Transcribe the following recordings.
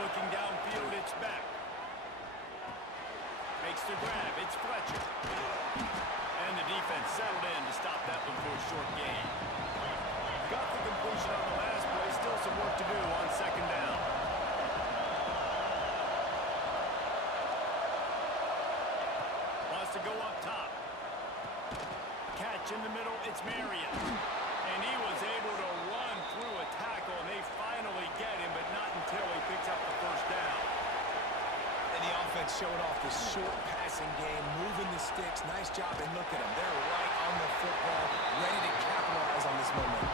Looking downfield, it's back. Makes the grab, it's Fletcher. And the defense settled in to stop that one for a short gain. Got the completion on the last play, still some work to do on second down. Wants to go up top. Catch in the middle, it's Marion. And he was able to run through a tackle, and they finally get him, but not until he picks up the first down. And the offense showing off the short passing game, moving the sticks. Nice job, and look at them. They're right on the football, ready to capitalize on this moment.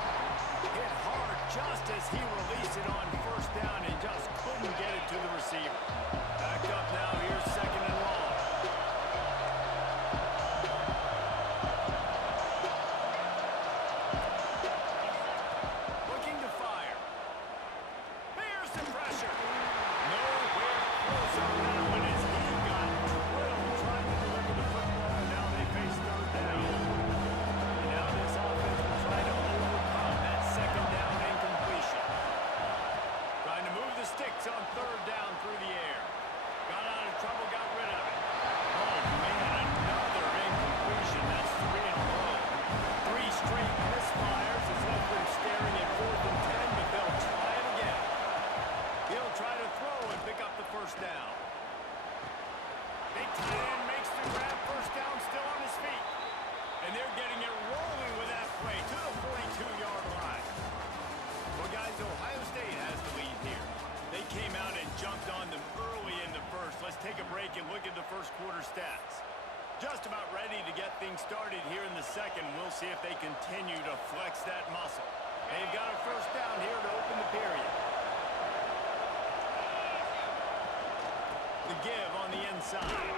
Hit hard just as he released it on first down and just couldn't get it to the receiver. Backed up now, here's second and long. On third down through the air. Got out of trouble, got rid of it. Oh, man, another incompletion. That's 3 in a row. 3 straight misfires has left them staring at 4th and 10, but they'll try it again. He'll try to throw and pick up the first down. Big tight end makes the grab. First down, still on his feet. And they're getting it rolling with that play to the 42-yard line. Well, guys, Ohio State has the lead here. They came out and jumped on them early in the first. Let's take a break and look at the first quarter stats. Just about ready to get things started here in the second. We'll see if they continue to flex that muscle. They've got a first down here to open the period. The give on the inside.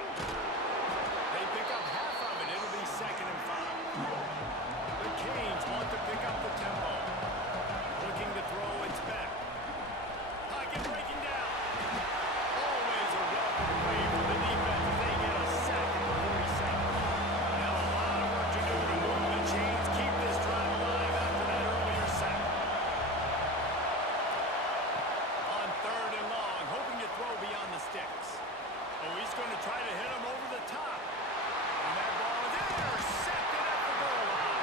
They pick up half of it. It'll be 2nd and 5. The Canes want to pick up the tempo. Looking to throw, it's back. Breaking down. Always a welcome play for the defense as they get a sack at the 47. Now a lot of work to do to move the chains, keep this drive alive after that earlier sack. On 3rd and long, hoping to throw beyond the sticks. Oh, he's going to try to hit him over the top. And that ball is intercepted at the goal line.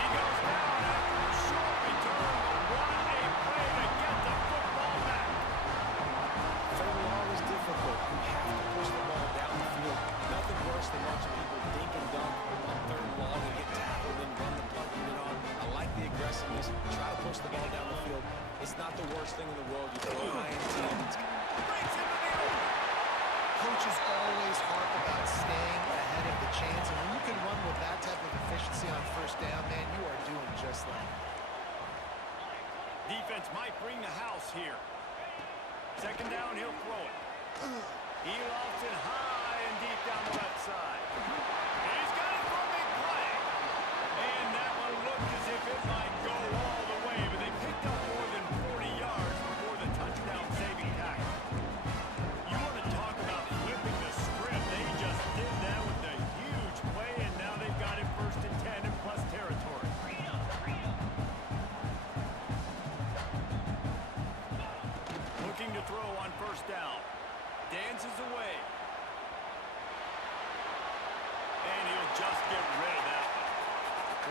He goes down after a short return, but what a play to get the football back. Third and long is difficult. You have to push the ball down the field. Nothing worse than watching people dink and dunk on 3rd and long and get tackled and run the punt unit on. I like the aggressiveness. Try to push the ball down the field. It's not the worst thing in the world. You throw an INT and it's breaks into the open. Coaches always harp about staying ahead of the chains, and when you can run with that type of efficiency on first down, man, you are doing just that. Defense might bring the house here. 2nd down, he'll throw it. He lofts it high and deep down the left side. He's got it for a big play. And that one looked as if it might go all the way, but they picked up more than 40 yards before the touchdown-saving tackle. You want to talk about flipping the script. They just did that with a huge play, and now they've got it 1st and 10 in plus territory. Looking to throw on first down. Dances away. And he'll just get rid of that one.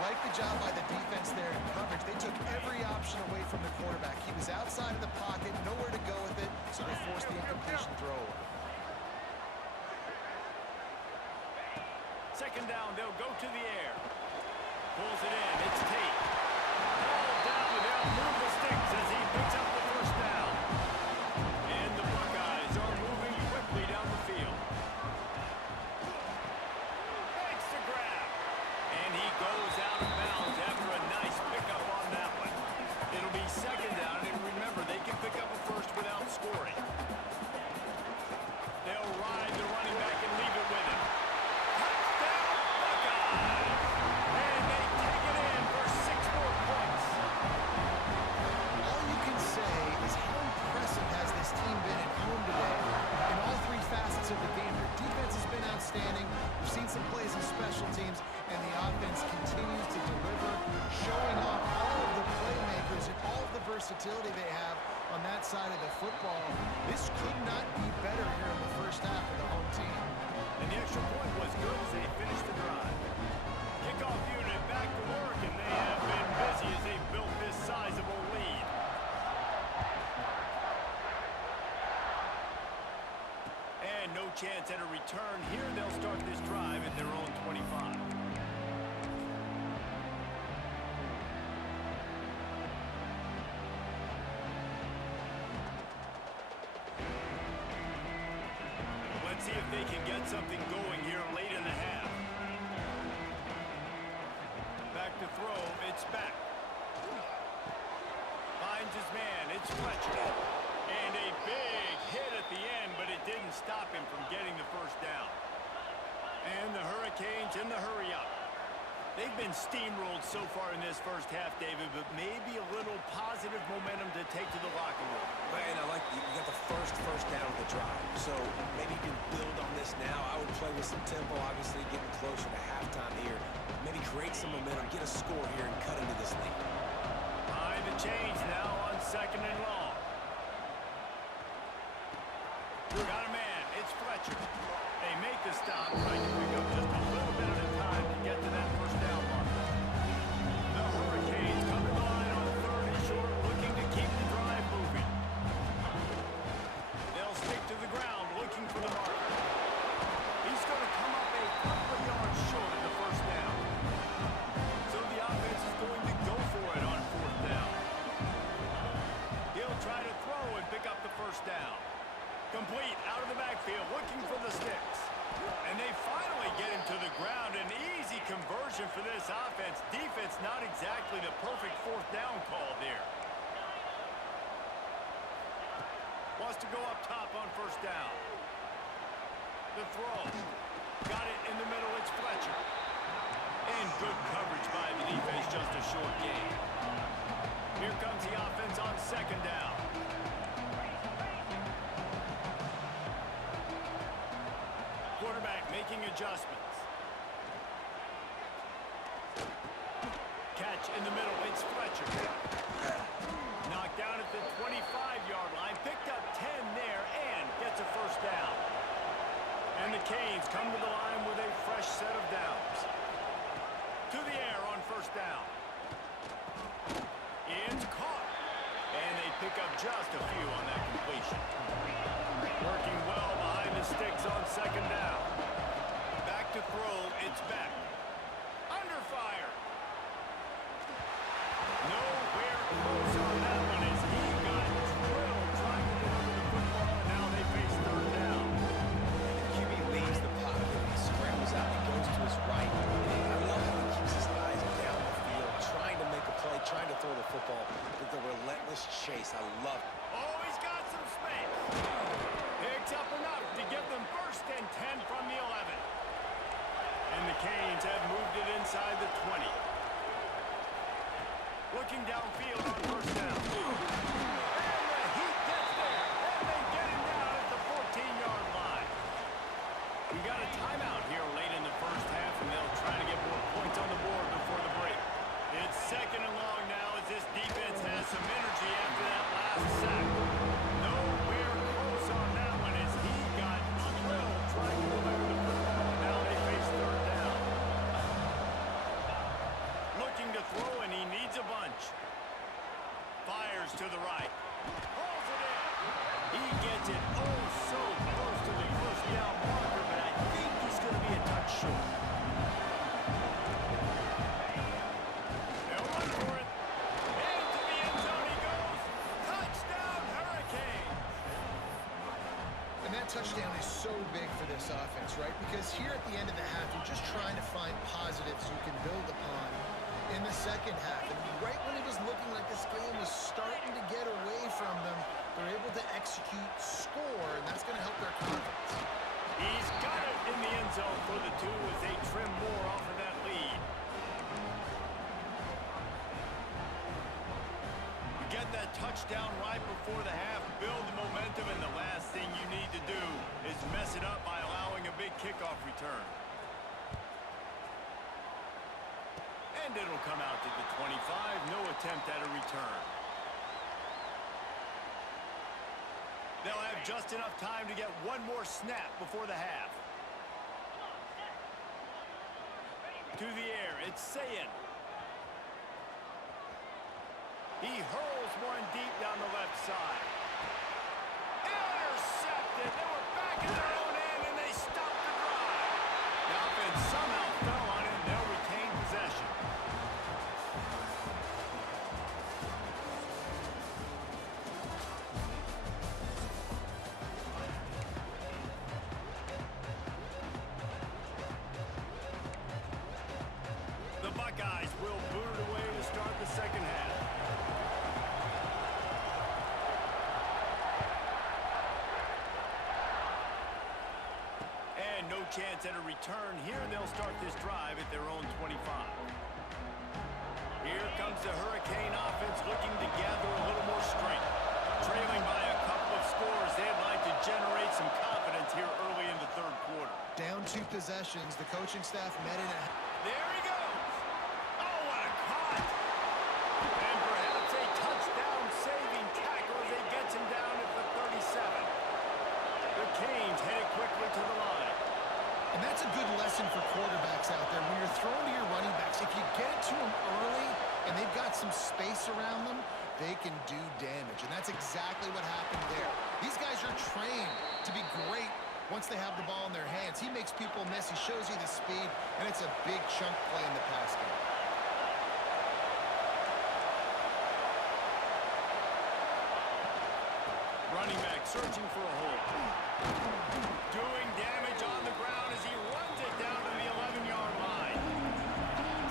Like the job by the defense there in coverage. They took every option away from the quarterback. He was outside of the pocket, nowhere to go with it, so they forced the incompletion throw away. 2nd down, they'll go to the air. Pulls it in, it's Tate. Ball down, and they'll move the sticks as he picks up the first down. And the Buckeyes are moving quickly down the field. Makes the grab. And he goes out of bounds after a nice pickup on that one. It'll be 2nd down, and remember, they can pick up a first without scoring. They'll ride the running back and leave it with him. Touchdown, Buckeyes! And they take it in for 6 more points. All you can say is how impressive has this team been at home today in all 3 facets of the game. Their defense has been outstanding. We've seen some plays in special teams, and the offense continues to deliver, showing off all of the playmakers and all of the versatility they have on that side of the football, this could not be better here in the first half for the home team. And the extra point was good as they finished the drive. Kickoff unit back to work, and they have been busy as they built this sizable lead. And no chance at a return. Here they'll start this drive at their own 25. Let's see if they can get something going here late in the half. Back to throw, it's back. Finds his man, it's Fletcher. And a big hit at the end, but it didn't stop him from getting the first down. And the Hurricanes in the hurry-up. They've been steamrolled so far in this first half, David, but maybe a little positive momentum to take to the locker room. Man, I like you got the first down of the drive. So maybe you can build on this now. I would play with some tempo, obviously getting closer to halftime here. Maybe create some momentum, get a score here, and cut into this lead. Behind the chains now on 2nd and long. Got a man, it's Fletcher. They make the stop, trying to pick up just a little bit at a time to get to that first down marker. The Hurricanes come to the line on 3rd and short, looking to keep the drive moving. They'll stick to the ground, looking for the marker. He's going to come up a couple of yards short of the first down. So the offense is going to go for it on 4th down. He'll try to throw and pick up the first down. Complete out of the backfield, looking for the sticks. And they finally get him to the ground. An easy conversion for this offense. Defense not exactly the perfect 4th down call there. Wants to go up top on 1st down. The throw. Got it in the middle, it's Fletcher. And good coverage by the defense, just a short gain. Here comes the offense on 2nd down. Quarterback making adjustments. Catch in the middle, it's Fletcher. Knocked down at the 25-yard line, picked up 10 there, and gets a first down. And the Canes come to the line with a fresh set of downs. To the air on 1st down. It's caught. And they pick up just a few on that completion. Working well behind the sticks on 2nd down. Back to throw, it's back. Under fire. Nowhere close on that one as he got drilled trying to deliver the football, and now they face 3rd down. The QB leaves the pocket, he scrambles out, he goes to his right. And I love how he keeps his eyes down the field, trying to make a play, trying to throw the football with the relentless chase. I love it. Oh, he's got some space. Picks up enough to give them 1st and 10 from the 11. And the Canes have moved it inside the 20. Looking downfield on 1st down. And the Heat gets there. And they get him down at the 14-yard line. We got a timeout here late in the first half, and they'll try to get more points on the board before the break. It's 2nd and long now as this defense has some energy after that last sack. Nowhere close on that one as he got drilled trying to deliver the football. Now they face 3rd down. Looking to throw, and he needs a bunch. Fires to the right. Pulls it in. He gets it oh so close to the first down marker, but I think he's going to be a touch short. They'll run for it. Into the end zone he goes. Touchdown, Hurricanes. And that touchdown is so big for this offense, right? Because here at the end of the half, you're just trying to find positives you can build upon in the second half. And right when it was looking like this game was starting to get away from them, they're able to execute, score, and that's going to help their confidence. He's got it in the end zone for the 2 as they trim more off of that lead. You get that touchdown right before the half, build the momentum, and the last thing you need to do is mess it up by allowing a big kickoff return. And it'll come out to the 25, no attempt at a return. have just enough time to get one more snap before the half. To the air, it's Sayin. He hurls one deep down the left side. Intercepted. They were back in their own end, and they stopped the drive. The offense somehow fell on it, and they'll retain possession. The Buckeyes will boot it away to start the second half. And no chance at a return here. They'll start this drive at their own 25. Here comes the Hurricane offense looking to gather a little more strength. Trailing by a couple of scores, they'd like to generate some confidence here early in the third quarter. Down 2 possessions. The coaching staff met in a... There he goes. Oh, what a cut. And perhaps a touchdown-saving tackle as he gets him down at the 37. The Canes headed quickly to the line. And that's a good lesson for quarterbacks out there. When you're throwing to your running backs, if you get it to them early and they've got some space around them, they can do damage. And that's exactly what happened there. These guys are trained to be great once they have the ball in their hands. He makes people miss. He shows you the speed, and it's a big chunk play in the pass game. Running back searching for a hole. Doing damage on the ground as he runs it down to the 11-yard line.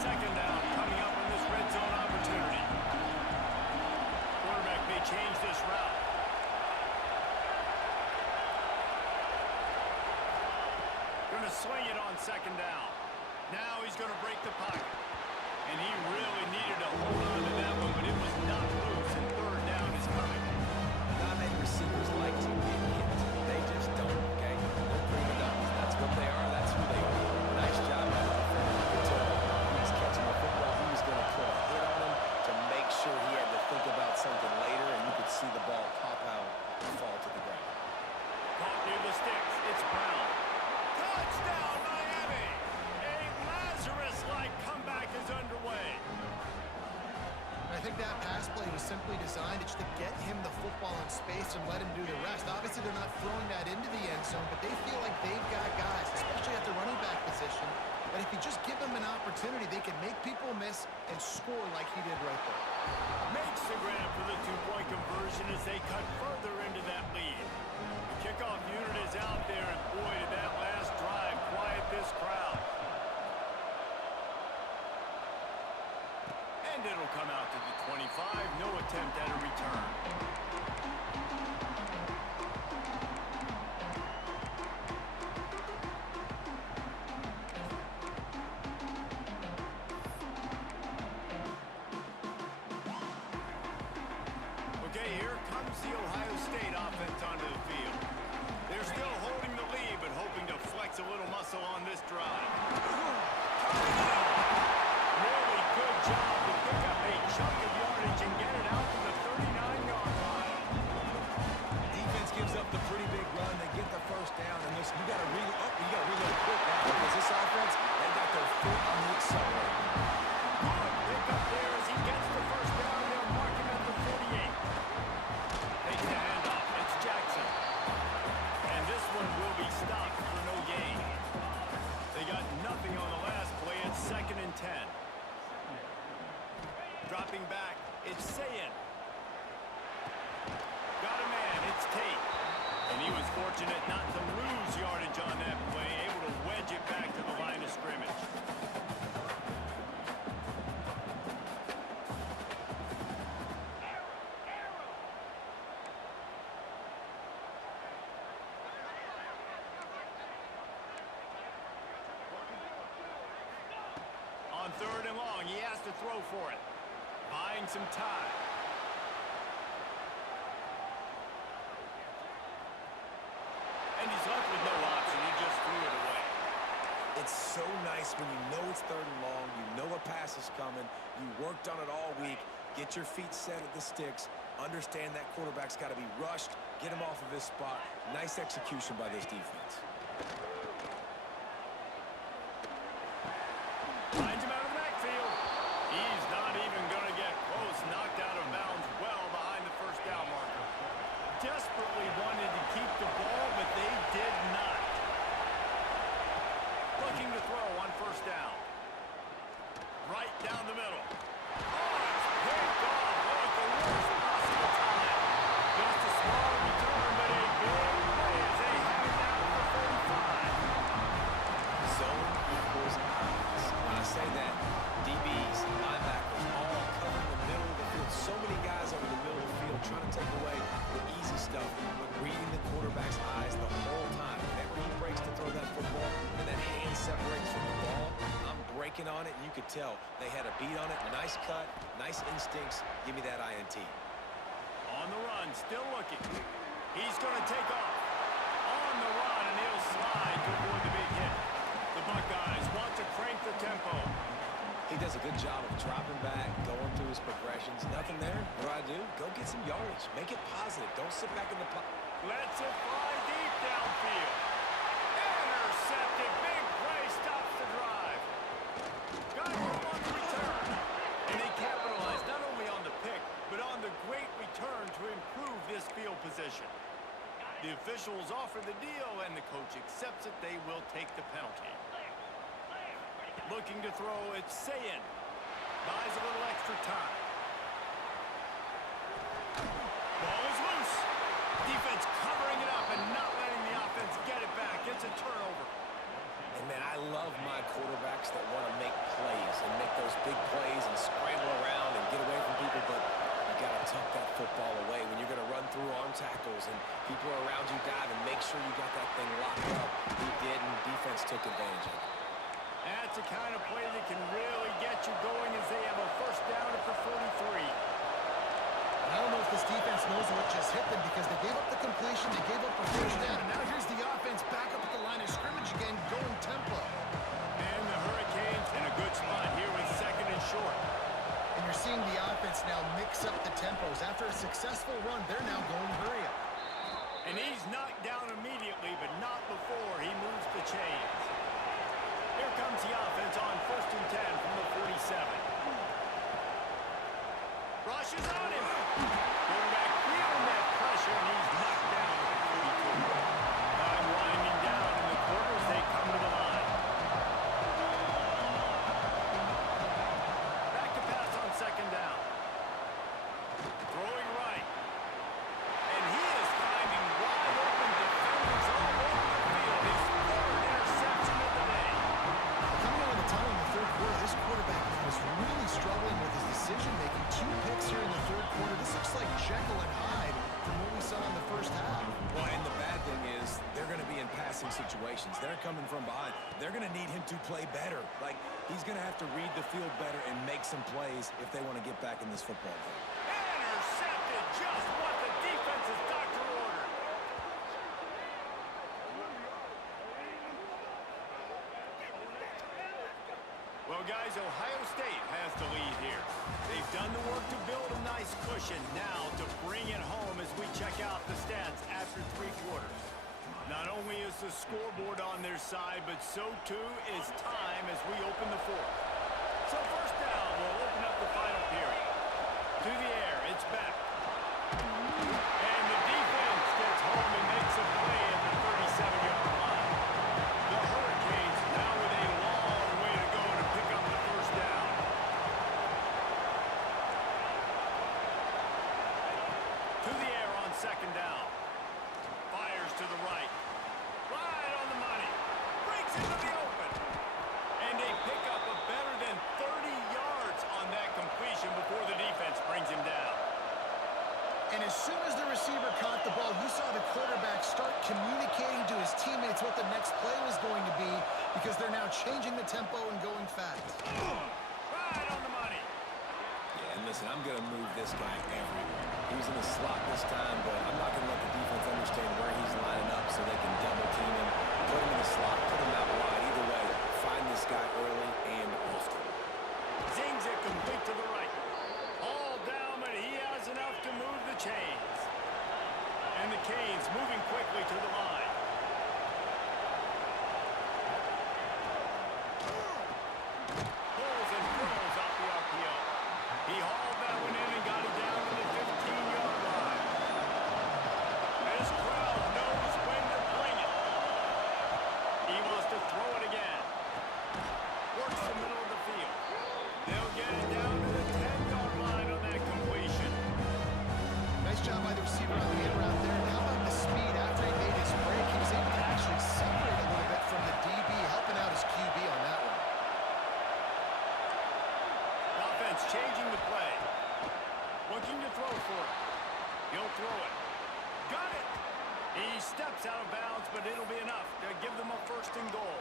Second down coming up on this red zone opportunity. Quarterback may change this route. Going to sling it on second down. Now he's going to break the pocket. And he really needed to hold on to that one, but it was not loose, and third down is coming. Not many receivers like to get hit. They just don't, okay? They're prima donnas. That's what they are. That's who they are. Nice job by the defender. You could tell he was catching the football. He was going to put a hit on him to make sure he had to think about something later, and you could see the ball pop out and fall to the ground. Caught near the sticks. It's Brown. Touchdown, Miami! A Lazarus-like comeback is underway. I think that pass play was simply designed just to get him the football in space and let him do the rest. Obviously, they're not throwing that into the end zone, but they feel like they've got guys, especially at the running back position, that if you just give them an opportunity, they can make people miss and score like he did right there. Makes the grab for the two-point conversion as they cut further into that lead. The kickoff unit is out there, and boy, did that last drive quiet this crowd. And it'll come out to the 25. No attempt at a return. Okay, here comes the Ohio State offense onto the field. They're still holding the lead, but hoping to flex a little muscle on this drive. Really good job to pick up a chunk of yardage and get it out to the 39-yard line. Defense gives up the pretty big run. They get the first down, and listen, you got to reload quick now because this offense, they got their foot on the accelerator. Good pick up there as he gets the first down. They'll mark him at the 48. Takes the handoff. It's Jackson. And this one will be stopped for no gain. They got nothing on the last play. It's 2nd and 10. Dropping back, it's Sayin. Got a man, it's Tate. And he was fortunate not to lose yardage on that play, able to wedge it back to the line of scrimmage. On 3rd and long, he has to throw for it. Buying some time. And he's left with no option. He just threw it away. It's so nice when you know it's 3rd and long, you know a pass is coming, you worked on it all week, get your feet set at the sticks, understand that quarterback's got to be rushed, Get him off of his spot. Nice execution by this defense. Finds him out of the backfield. He's not even going to get close. Knocked out of bounds well behind the first down marker. Desperately wanted to keep the ball, but they did not. Looking to throw on first down. Right down the middle. Oh, it's picked off at the worst possible time. Just a small return, but a big play as they have it down to the 45. Zone equals eyes. When I say that, DBs, linebackers, all covering the middle of the field. So many guys over the middle of the field trying to take away the easy stuff, but reading the quarterback's eyes the whole time. Whenever he breaks to throw that football and that hand separates from the ball, I'm breaking on it, and you could tell they had a beat on it. Nice cut, nice instincts. Give me that INT. On the run, still looking. He's going to take off. On the run, and he'll slide to avoid the big hit. The Buckeyes want to crank the tempo. He does a good job of dropping back, going through his progressions. Nothing there. What do? Go get some yardage. Make it positive. Don't sit back in the pocket. Lets it fly deep downfield. Intercepted. Big play stops the drive. Got room on the return. And they capitalized not only on the pick, but on the great return to improve this field position. The officials offer the deal, and the coach accepts it. They will take the penalty. Looking to throw, it's Sayin. Buys a little extra time. Ball is loose. Defense covering it up and not letting the offense get it back. It's a turnover. And, man, I love my quarterbacks that want to make plays and make those big plays and scramble around and get away from people, but you got to tuck that football away when you're going to run through arm tackles and people are around you dive, and make sure you got that thing locked up. He did, and defense took advantage of it. That's the kind of play that can really get you going as they have a first down at the 43. I don't know if this defense knows what just hit them, because they gave up the completion, they gave up a first down, and now here's the offense back up at the line of scrimmage again, going tempo. And the Hurricanes in a good spot here with second and short. And you're seeing the offense now mix up the tempos. After a successful run, they're now going hurry up. And he's knocked down immediately, but not before he moves the chains. Here comes the offense on first and 10 from the 47. Rushes on him. Quarterback feeling that pressure, and he's knocked down at the 42. Time winding down in the quarters. They come to the line. Back to pass on second down. Throwing right. And he is finding wide open defenders all over the field. His third interception of the day. Coming out of the tunnel in the third quarter, this quarterback was really struggling with his decision-making. 2 picks here in the third quarter. This looks like Jekyll and Hyde from what we saw in the first half. Well, and the bad thing is they're going to be in passing situations. They're coming from behind. They're going to need him to play better. Like, he's going to have to read the field better and make some plays if they want to get back in this football game. Intercepted, just what the defense's doctor ordered. Well, guys, Ohio State has the lead here. They've done the work to build a nice cushion. Now to bring it home as we check out the stats after 3 quarters. Not only is the scoreboard on their side, but so too is time as we open the fourth. So first down will open up the final period. To the air, it's back. And the defense gets home and makes a play at the 37-yard line. The Hurricanes now with a long way to go to pick up the first down. To the air on second down. Fires to the right. Right on the money. Breaks into the open. And they pick up a better than 30 yards on that completion before the defense brings him down. And as soon as the receiver caught the ball, you saw the quarterback start communicating to his teammates what the next play was going to be, because they're now changing the tempo and going fast. Right on the money. Yeah, and listen, I'm going to move this guy everywhere. He was in the slot this time, but I'm not going to let the defense understand where he's lining up so they can double team him, put him in the slot, put him out wide. Either way, find this guy early and often. Zings it complete to the right. All down, but he has enough to move the chains. And the he steps out of bounds, but it'll be enough to give them a first and goal.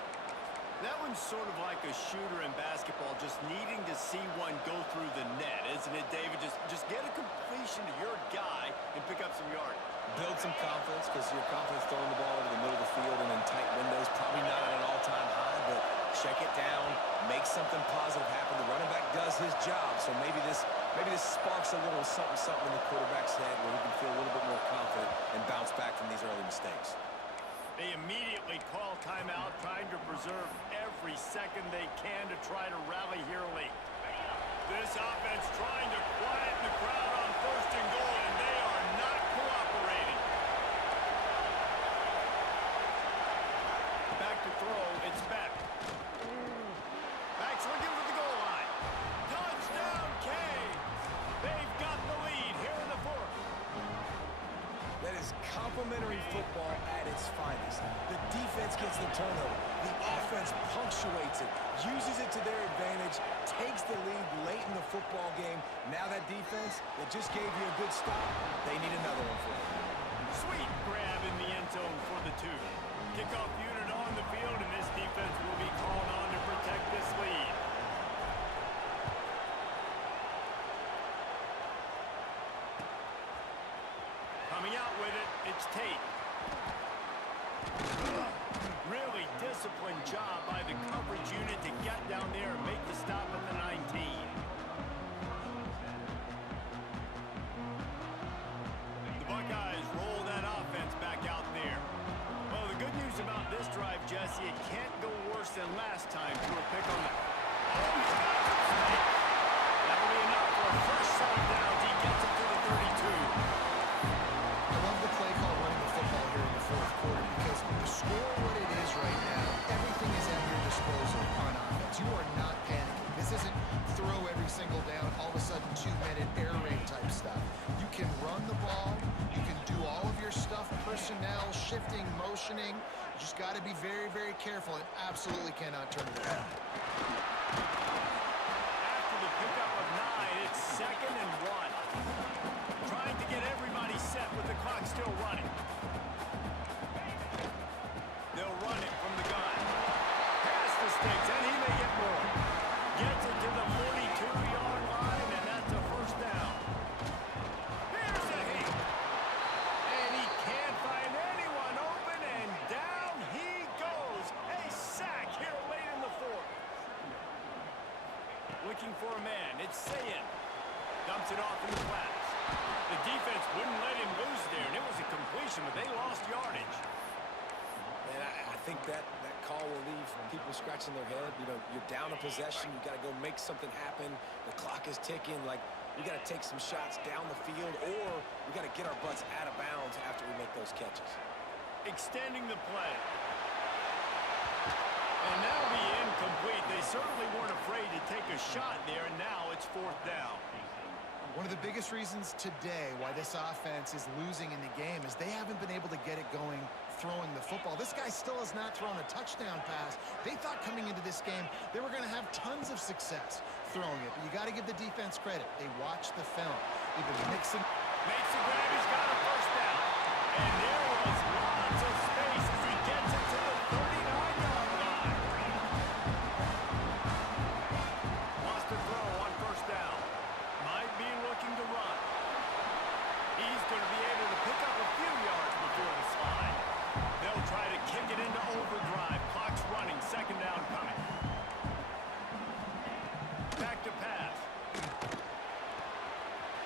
That one's sort of like a shooter in basketball, just needing to see one go through the net, isn't it, David? Just get a completion to your guy and pick up some yardage. Build some confidence, because your confidence throwing the ball over the middle of the field and in tight windows, probably not at an all-time high, but check it down, make something positive happen. The running back does his job, so maybe this sparks a little something in the quarterback's head where he can feel a little bit more confident and bounce back from these early mistakes. They immediately call timeout, trying to preserve every second they can to try to rally here late. This offense trying to quieten the crowd on first and goal, and they are not cooperating. Back to throw, it's Beck. Beck's looking for the goal line. Touchdown, Canes! They've got the lead here in the fourth. That is complimentary football at its finest. The defense gets the turnover. The offense punctuates it, uses it to their advantage, takes the lead late in the football game. Now that defense that just gave you a good stop, they need another one for you. Sweet grab in the end zone for the two. Kickoff unit on the field, and this defense will be called on to protect this lead. Coming out with it, it's Tate. Really disciplined job by the coverage unit to get down there and make the stop at the 19. The Buckeyes roll that offense back out there. Well, the good news about this drive, Jesse, it can't go worse than last time through a pick on the... Oh, he's got it! That'll be enough for a fresh set of downs. He gets it to the 32. I love the play call running the football here in the fourth quarter because the score what it is right now, everything is at your disposal on offense. You are not panicking. This isn't throw every single down, all of a sudden 2-minute air raid type stuff. You can run the ball. You can do all of your stuff, personnel, shifting, motioning. You just got to be very, very careful and absolutely cannot turn it around. After the pickup of 9, it's 2nd and 1. Trying to get everybody set with the clock still running. They'll run it from the gun. Pass the sticks, and he may get more. Gets it to the 42-yard line, and that's a first down. Here's a hit. And he can't find anyone open, and down he goes. A sack here late in the fourth. Looking for a man. It's Sayin. Dumps it off in the flats. The defense wouldn't let him loose there, and it was a completion, but they lost yardage. And I think that call will leave people scratching their head. You know, you're down a possession. You got to go make something happen. The clock is ticking. Like, we got to take some shots down the field, or we got to get our butts out of bounds after we make those catches. Extending the play. And that'll be incomplete. They certainly weren't afraid to take a shot there, and now it's fourth down. One of the biggest reasons today why this offense is losing in the game is they haven't been able to get it going throwing the football. This guy still has not thrown a touchdown pass. They thought coming into this game they were going to have tons of success throwing it, but you got to give the defense credit. They watched the film. They've been mixing. Makes the grab. He's got a first down. And there was lots of space as he gets it to the 39-yard line. Wants to throw on first down. Might be looking to run. He's going to be able to pick up a few yards before the slide. They'll try to kick it into overdrive. Clock's running. Second down coming. Back to pass.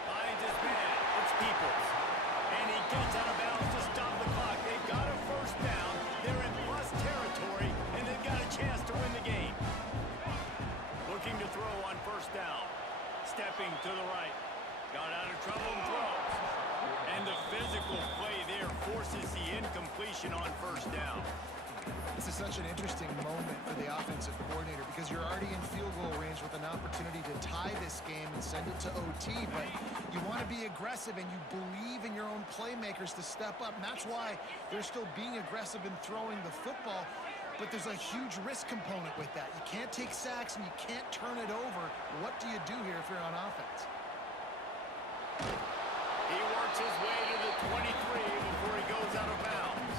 Finds his man. It's Peoples. And he gets out of bounds to stop the clock. They've got a first down. They're in plus territory, and they've got a chance to win the game. Looking to throw on first down. Stepping to the right. Got out of trouble and throws. And the physical play there forces the incompletion on first down. This is such an interesting moment for the offensive coordinator because you're already in field goal range with an opportunity to tie this game and send it to OT, but you want to be aggressive and you believe in your own playmakers to step up, and that's why they're still being aggressive in throwing the football, but there's a huge risk component with that. You can't take sacks and you can't turn it over. What do you do here if you're on offense? He works his way to the 23 before he goes out of bounds.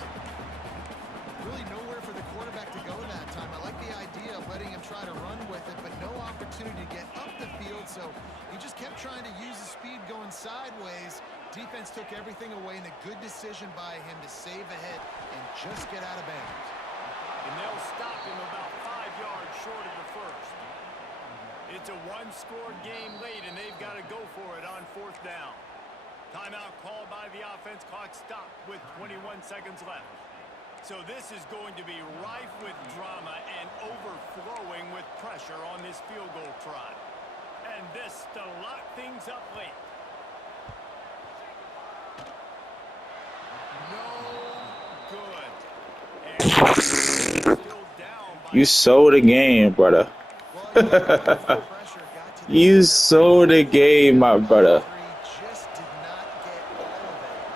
Defense took everything away, and a good decision by him to save a hit and just get out of bounds. And they'll stop him about 5 yards short of the first. It's a one-score game late, and they've got to go for it on 4th down. Timeout called by the offense. Clock stopped with 21 seconds left. So this is going to be rife with drama and overflowing with pressure on this field goal try. And this to lock things up late. No good. And still down by You sold the game, brother. You sold the game, my brother.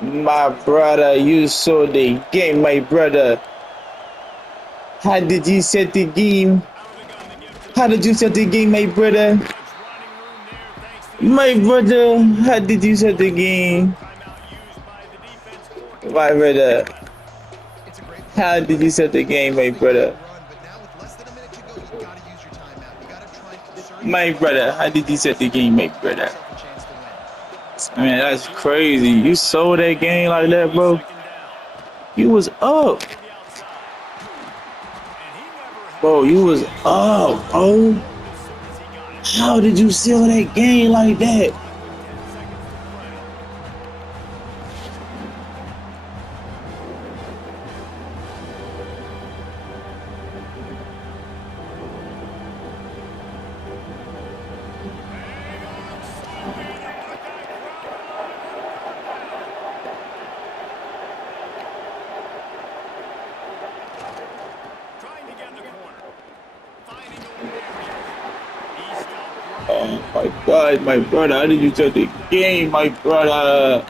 My brother, you sold the game, my brother. How did you set the game? How did you set the game, my brother? My brother, how did you set the game? My brother, how did you set the game, my brother? My brother, how did you set the game, my brother? Man, that's crazy. You sold that game like that, bro. You was up. Bro, you was up, bro. How did you sell that game like that? Oh my God, my brother, how did you sell the game, my brother?